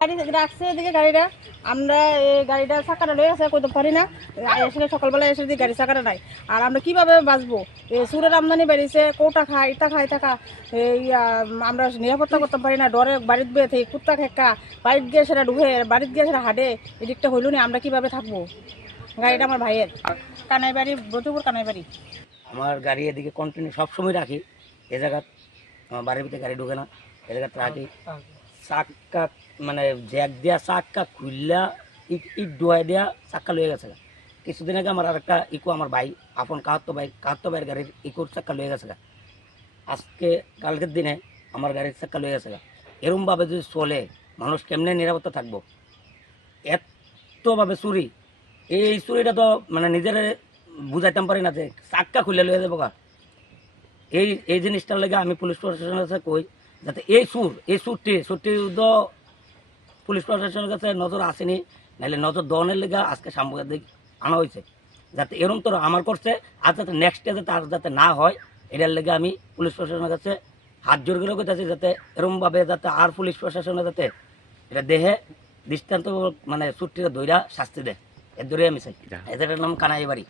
গাড়ি রাখছে এদিকে গাড়িটা আমরা এই গাড়িটা চাকাটা লয়ে আছে কইতে পারি না এসে সকালবেলা এসে দিকে গাড়ি চাকাটা নাই আর আমরা কিভাবে বাঁচবো এই সুরের আমদানি বেরিয়েছে কোটা খায় ইটা খায় টাকা এই আমরা নিরাপত্তা করতে পারি না ডরে বাড়িতে বেয়ে থেকে কুত্তা খেক্কা বাড়িতে গিয়ে সেটা ঢুকে বাড়িতে গিয়ে সেটা হাঁটে এদিকটা হইল না আমরা কিভাবে থাকবো গাড়িটা আমার ভাইয়ের কানাই বাড়ি ব্রতপুর কানাই বাড়ি। আমার গাড়ি এদিকে কন্টিনিউ সবসময় রাখি এ জায়গা আমার বাড়ির ভিতরে গাড়ি ঢুকে না এ জায়গাতে রাখি চাক্কা মানে জ্যাক দিয়া চাক্কা খুললা ইট ডুয়াই দিয়া চাক্কা লয়ে গেছে কিছুদিন আগে আমার আরেকটা ইকো আমার ভাই আপন কাহাত্ত ভাইয়ের গাড়ির ইকোর চাক্কা লয়ে গেছে আজকে কালকের দিনে আমার গাড়ির চাক্কা লয়ে গেছে এরমভাবে যদি চলে মানুষ কেমনে নিরাপত্তা থাকবো এতভাবে চুরি এই চুরিটা তো মানে নিজের বুঝাইতাম পারি না যে চাক্কা খুলে লয়ে যাবো গা এই জিনিসটার লেগে আমি পুলিশ প্রশাসনের কাছে কই যাতে এই সুরটি তো পুলিশ প্রশাসনের কাছে নজর আসেনি নাহলে নজর দনের লেগে আজকে সাংবাদিক আনা হয়েছে যাতে এরম তো আমার করছে আর যাতে নেক্সট ডে যাতে আর যাতে না হয় এটার লেগে আমি পুলিশ প্রশাসনের কাছে হাত জোর করে করতেছি যাতে এরমভাবে যাতে আর পুলিশ প্রশাসনে যাতে এটা দেহে দৃষ্টান্ত মানে চুট্টিটা ধৈরা শাস্তি দেয় এর ধরে আমি চাই এদের নাম কানাই বাড়ি।